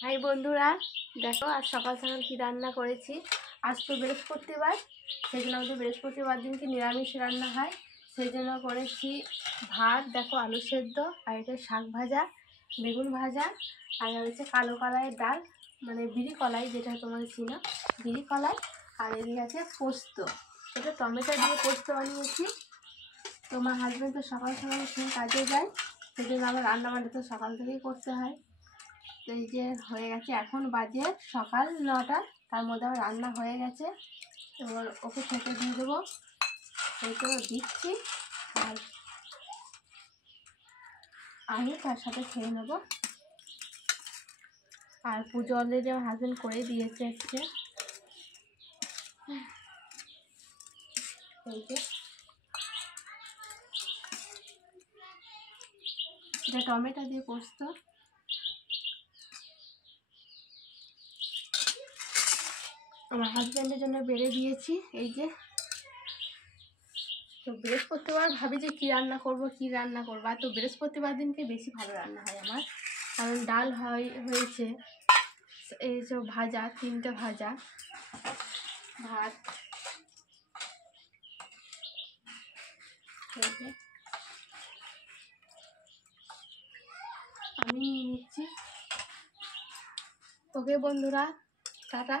High বন্ধুরা, দেখো আজ সকাল সকাল কি রান্না করেছি। আজ তো বৃহস্পতিবার, সেই জন্য আমাদের বৃহস্পতিবার দিনকে নিরামিষ রান্না হয়। সেই জন্য করেছি ভাত, দেখো আলু সেদ্ধ, আর এটা শাক ভাজা, বেগুন ভাজা, আর হচ্ছে কালো কলাইয়ের ডাল, মানে বিড়ি কলাই যেটা তোমার চিনো, বিড়ি কলাই। আর এদিকে আছে পোস্ত, এটা টমেটো দিয়ে পোস্ত বানিয়েছি। তোমার হাজব্যান্ড তো সকাল সকাল খেয়ে কাজে যায়, সেই জন্য আমার রান্নাবান্না তো সকাল থেকেই করতে হয়। তো এই যে হয়ে গেছে, এখন বাজে সকাল 9টা, তার মধ্যে আমার রান্না হয়ে গেছে। এবার ওকে খেতে দিয়ে দেবো, এই তো দিচ্ছি। আর আমি তার সাথে খেয়ে নেব। আর পুজো অলরেডি আমার হাজব্যান্ড করে দিয়েছে আজকে। এই যে এটা টমেটো দিয়ে পোস্ত। আমার হাজব্যান্ডের জন্য বেড়ে দিয়েছি। এই যে তো বৃহস্পতিবার ভাবি যে কী রান্না করবো আর তো বৃহস্পতিবার দিনকে বেশি ভালো রান্না হয় আমার, কারণ ডাল হয়েছে, এই সব ভাজা, 3টে ভাজা, ভাত, আমি নিয়ে নিচ্ছি। ওকে বন্ধুরা, টাটা।